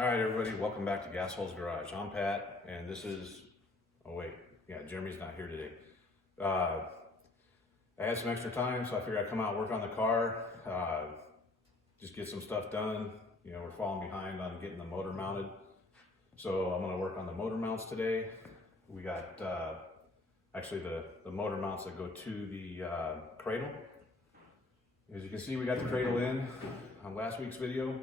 All right, everybody, welcome back to Gas Holes Garage. I'm Pat, and this is, oh wait, yeah, Jeremy's not here today. I had some extra time, so I figured I'd come out and work on the car, just get some stuff done. You know, we're falling behind on getting the motor mounted. So I'm gonna work on the motor mounts today. We got, actually the motor mounts that go to the cradle. As you can see, we got the cradle in on last week's video.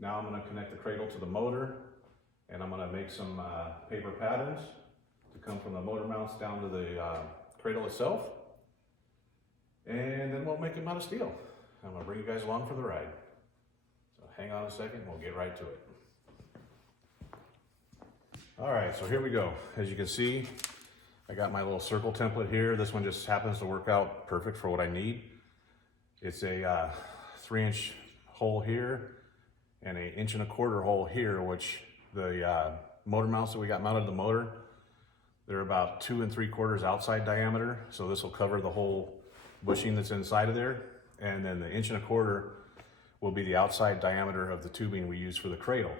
Now I'm going to connect the cradle to the motor, and I'm going to make some paper patterns to come from the motor mounts down to the cradle itself. And then we'll make them out of steel. I'm going to bring you guys along for the ride. So hang on a second, we'll get right to it. All right, so here we go. As you can see, I got my little circle template here. This one just happens to work out perfect for what I need. It's a 3-inch hole here and an 1.25 inch hole here, which the motor mounts that we got mounted to the motor, they're about 2 3/4 outside diameter. So this will cover the whole bushing that's inside of there. And then the 1.25 inch will be the outside diameter of the tubing we use for the cradle.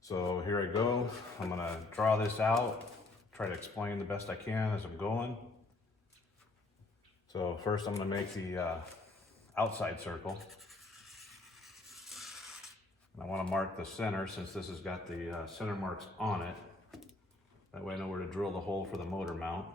So here I go. I'm gonna draw this out, try to explain the best I can as I'm going. So first I'm gonna make the outside circle. I want to mark the center since this has got the center marks on it. That way I know where to drill the hole for the motor mount.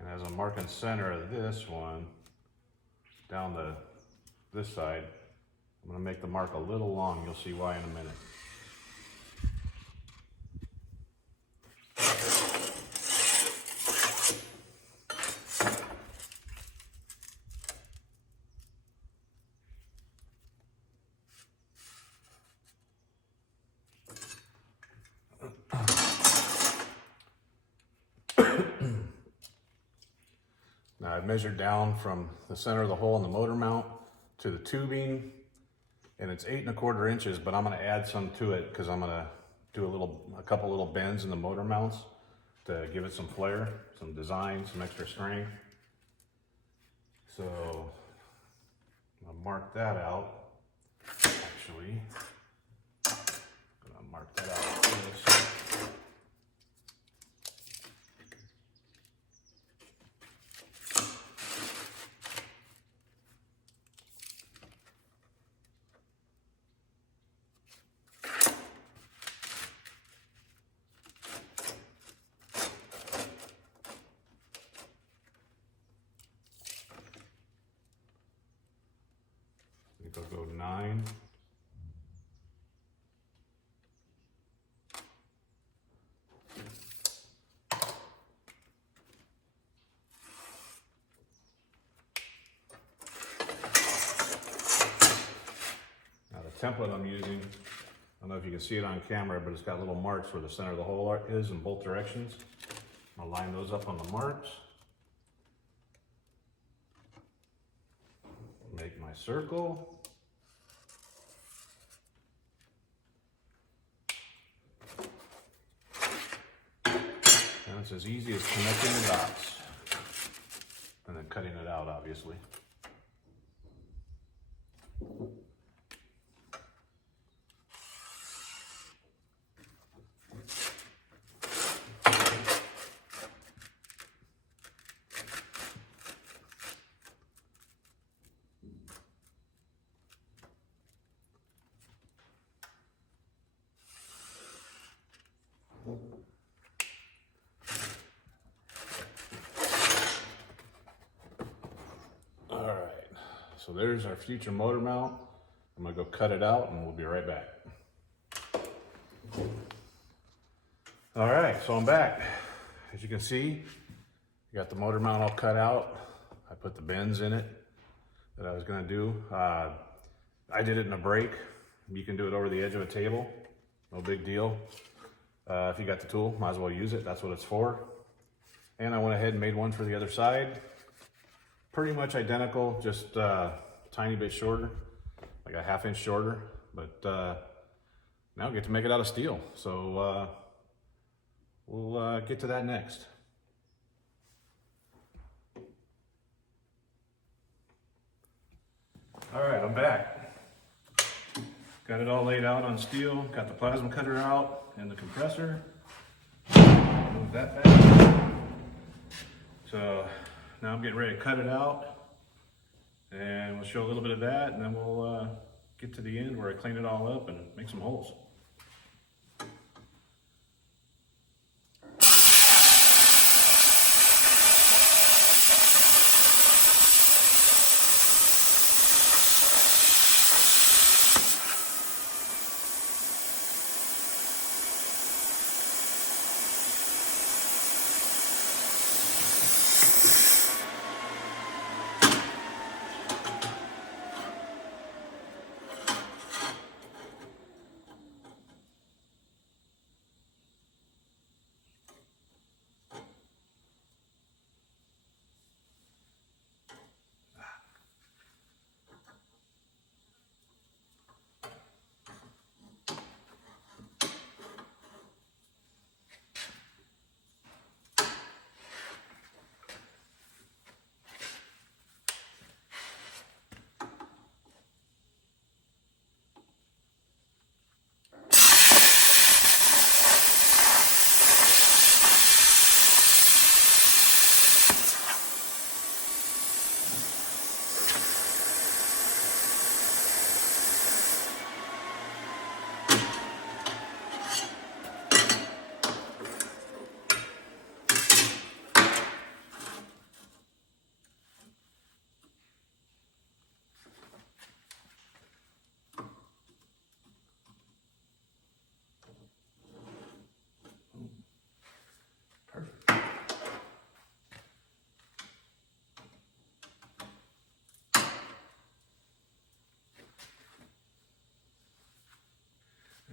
And as I'm marking center of this one, down this side, I'm going to make the mark a little long. You'll see why in a minute. Now I've measured down from the center of the hole in the motor mount to the tubing, and it's 8 1/4 inches, but I'm going to add some to it because I'm going to do a couple little bends in the motor mounts to give it some flair, some design, some extra strength. So I'll mark that out. Actually, I'm going to mark that out like this. I'll go 9. Now the template I'm using, I don't know if you can see it on camera, but it's got little marks where the center of the hole is in both directions. I'll line those up on the marks. Make my circle. And it's as easy as connecting the dots and then cutting it out, obviously. So there's our future motor mount. I'm gonna go cut it out and we'll be right back. All right, so I'm back. As you can see, I got the motor mount all cut out. I put the bends in it that I was gonna do. I did it in a break. You can do it over the edge of a table, no big deal. If you got the tool, might as well use it. That's what it's for. And I went ahead and made one for the other side. Pretty much identical, just a tiny bit shorter, like a 1/2 inch shorter. but now we get to make it out of steel. So we'll get to that next. All right, I'm back. Got it all laid out on steel, got the plasma cutter out and the compressor. Move that back. So now I'm getting ready to cut it out, and we'll show a little bit of that, and then we'll get to the end where I clean it all up and make some holes.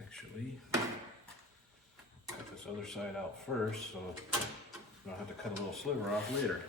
Actually, cut this other side out first so I don't have to cut a little sliver off later.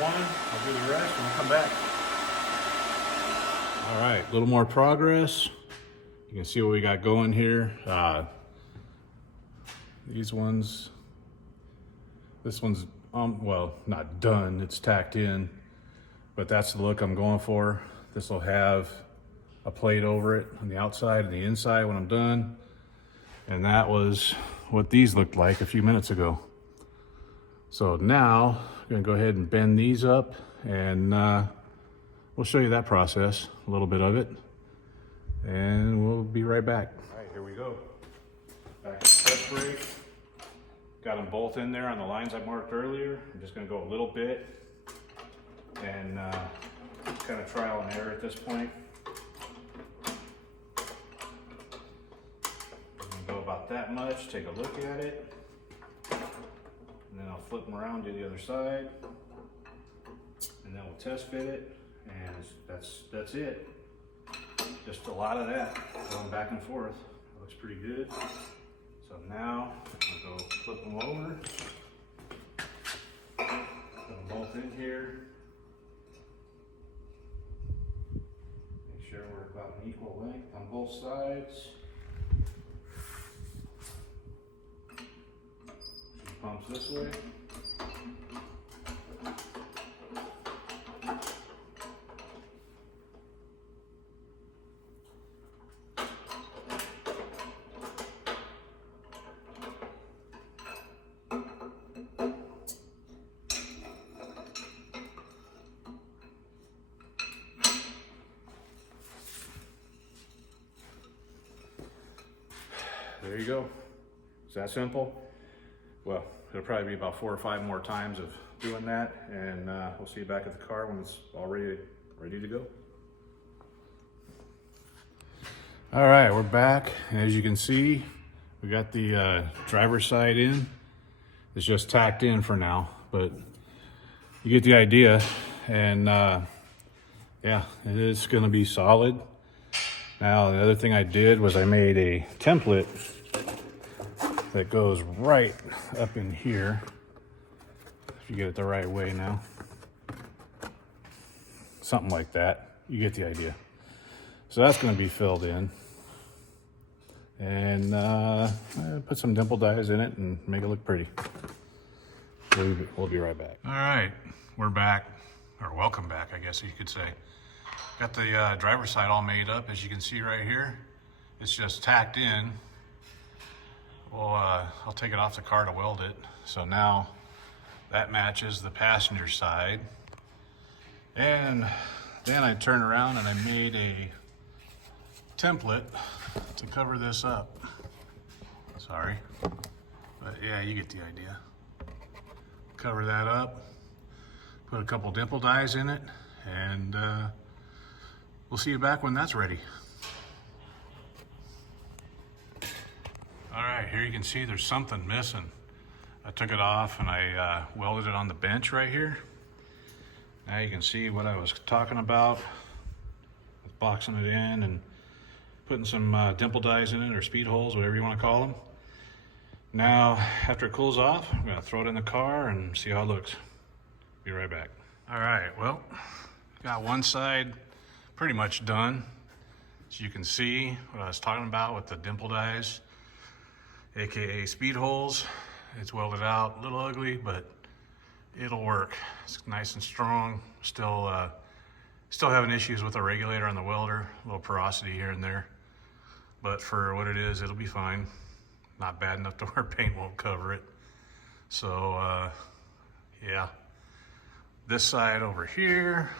one. I'll do the rest and we'll come back. All right, a little more progress. You can see what we got going here. These ones, this one's, well, not done, it's tacked in, but that's the look I'm going for. This will have a plate over it on the outside and the inside when I'm done. And that was what these looked like a few minutes ago. So now I'm gonna go ahead and bend these up, and we'll show you that process, a little bit of it, and we'll be right back. All right, here we go. Back to the press brake. Got them both in there on the lines I marked earlier. I'm just gonna go a little bit and kind of trial and error at this point. I'm gonna go about that much, take a look at it, and then I'll flip them around, do the other side, and then we'll test fit it, and that's it. Just a lot of that going back and forth. It looks pretty good. So now I'll go flip them over, put them both in here. Make sure we're about an equal length on both sides. She pumps this way. There you go. It's that simple. Well, it'll probably be about 4 or 5 more times of doing that, and we'll see you back at the car when it's all ready to go. All right, we're back, and as you can see, we got the driver's side in. It's just tacked in for now, but you get the idea, and yeah, it is gonna be solid. Now, the other thing I did was I made a template that goes right up in here. If you get it the right way now. Something like that. You get the idea. So that's going to be filled in. And put some dimple dies in it and make it look pretty. We'll be right back. All right, we're back. Or welcome back, I guess you could say. Got the driver's side all made up, as you can see right here. It's just tacked in. Well, I'll take it off the car to weld it. So now that matches the passenger side. And then I turned around and I made a template to cover this up. Sorry, but yeah, you get the idea. Cover that up, put a couple dimple dies in it, and we'll see you back when that's ready. All right, here you can see there's something missing. I took it off and I welded it on the bench right here. Now you can see what I was talking about, boxing it in and putting some dimple dies in it, or speed holes, whatever you want to call them. Now, after it cools off, I'm gonna throw it in the car and see how it looks. Be right back. All right, well, got one side pretty much done. So you can see what I was talking about with the dimple dies, AKA speed holes. It's welded out, a little ugly, but it'll work. It's nice and strong. Still having issues with the regulator on the welder, a little porosity here and there. But for what it is, it'll be fine. Not bad enough to where paint won't cover it. So, yeah. This side over here,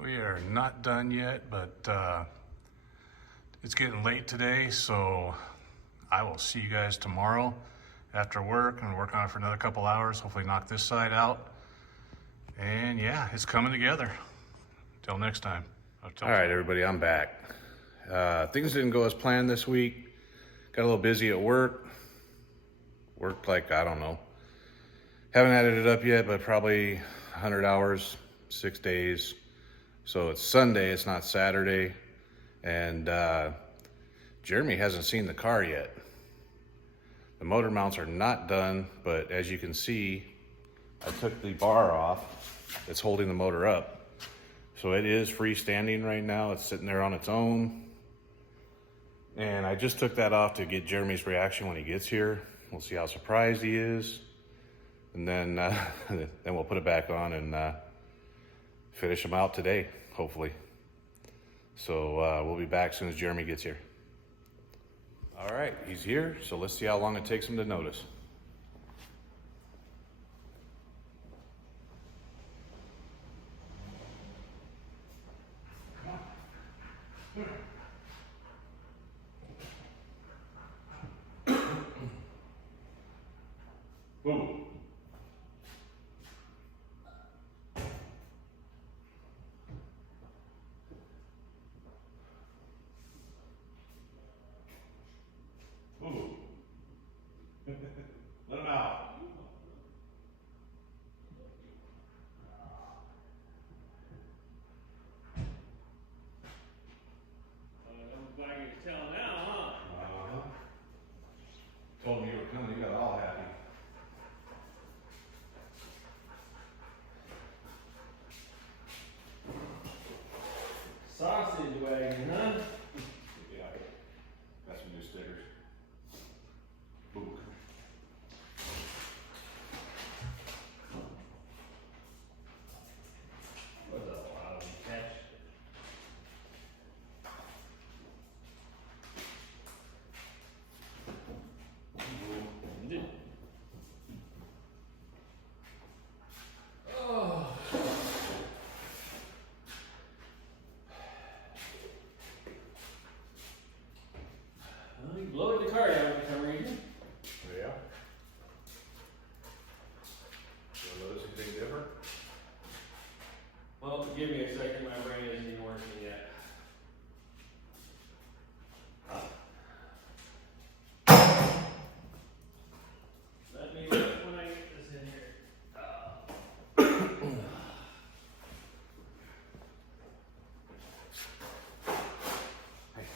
we are not done yet, but it's getting late today, so I will see you guys tomorrow after work and work on it for another couple hours, hopefully knock this side out. And yeah, it's coming together. Till next time. All right, everybody, I'm back. Things didn't go as planned this week. Got a little busy at work. Worked like, I don't know. Haven't added it up yet, but probably 100 hours, 6 days. So it's Sunday, it's not Saturday. And Jeremy hasn't seen the car yet. The motor mounts are not done, but as you can see, I took the bar off. It's holding the motor up. So it is freestanding right now. It's sitting there on its own. And I just took that off to get Jeremy's reaction when he gets here. We'll see how surprised he is. And then, then we'll put it back on and finish him out today, hopefully. So we'll be back as soon as Jeremy gets here. All right, he's here. So let's see how long it takes him to notice. Ooh. Ooh. Let him out. Nobody can tell now, huh? Told me you were coming, you got all happy. Sausage wagon, huh? Yeah, got some new stickers. Ooh. What a wild catch. Oh. Well, you blowed the car out for some reason. Yeah. You notice anything different? Well, give me a second, my brain isn't even working yet. Let me look when I get this in here. Hey,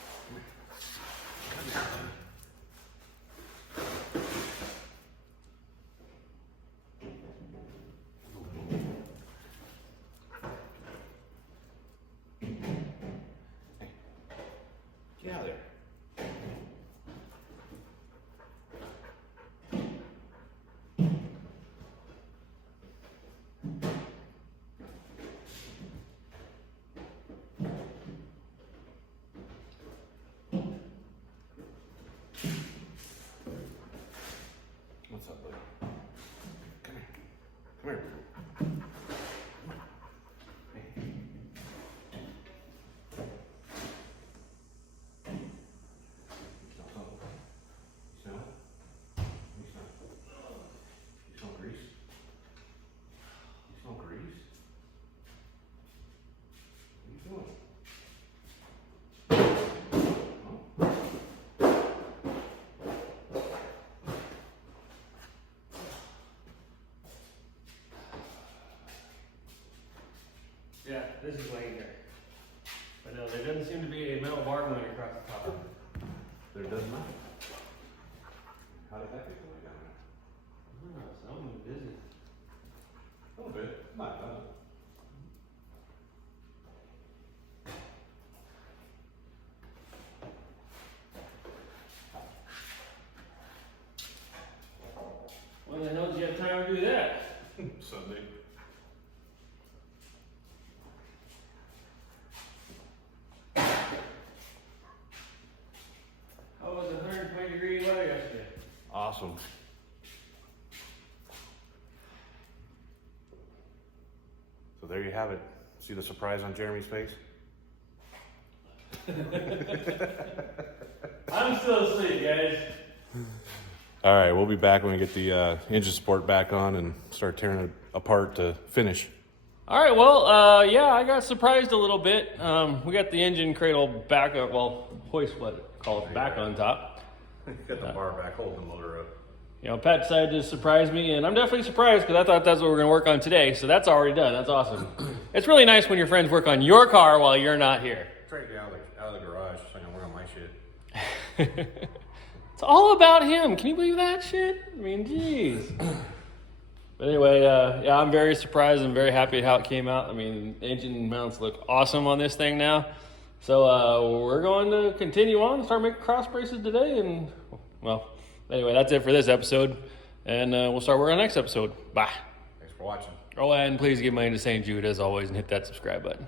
get out of there. What's up, buddy? Come here. Come here. Hey. You smell something? You smell it? You smell it? You smell grease? You smell grease? What are you doing? Yeah, this is laying there. But no, there doesn't seem to be a metal bar going across the top of it. There does not. How did that get going down there? Someone's busy. A little bit. Not done. When the hell did you have time to do that? Sunday. How was 120-degree weather yesterday? Awesome. So there you have it. See the surprise on Jeremy's face? I'm still asleep, guys. All right, we'll be back when we get the engine support back on and start tearing it apart to finish. All right, well, yeah, I got surprised a little bit. We got the engine cradle back up, well, hoist, call it, back on top. Got the bar back, holding the motor up. You know, Pat decided to surprise me, and I'm definitely surprised because I thought that's what we're going to work on today. So that's already done. That's awesome. It's really nice when your friends work on your car while you're not here. Try to get out of the garage so I can work on my shit. It's all about him. Can you believe that shit? I mean, jeez. But anyway, yeah, I'm very surprised and very happy at how it came out. I mean, engine mounts look awesome on this thing now. So we're going to continue on and start making cross braces today. And, well, anyway, that's it for this episode. And we'll start working on the next episode. Bye. Thanks for watching. Oh, and please give money to St. Jude as always and hit that subscribe button.